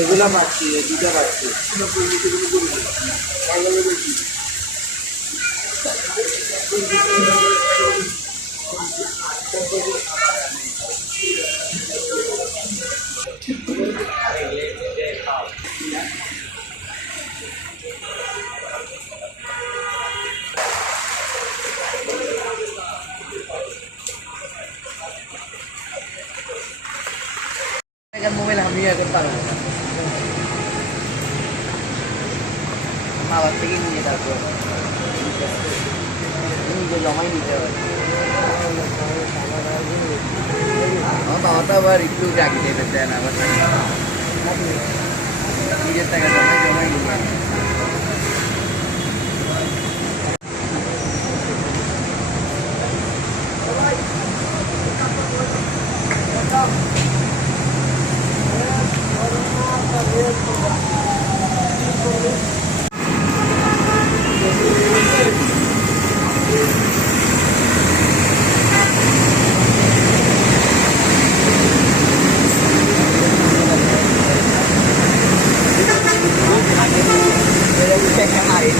এগুলা পাচ্ছি, দুটা পাচ্ছি। মোবাইল আমি এখন পারবো না, আবার থেকে নিয়ে তারপর নিজে জমাই নিতে হবে। আমার বাবা তো আবার একটু জাগি দেবে দেন, আবার নিজের টাকা জমাই নিয়ে hamaरे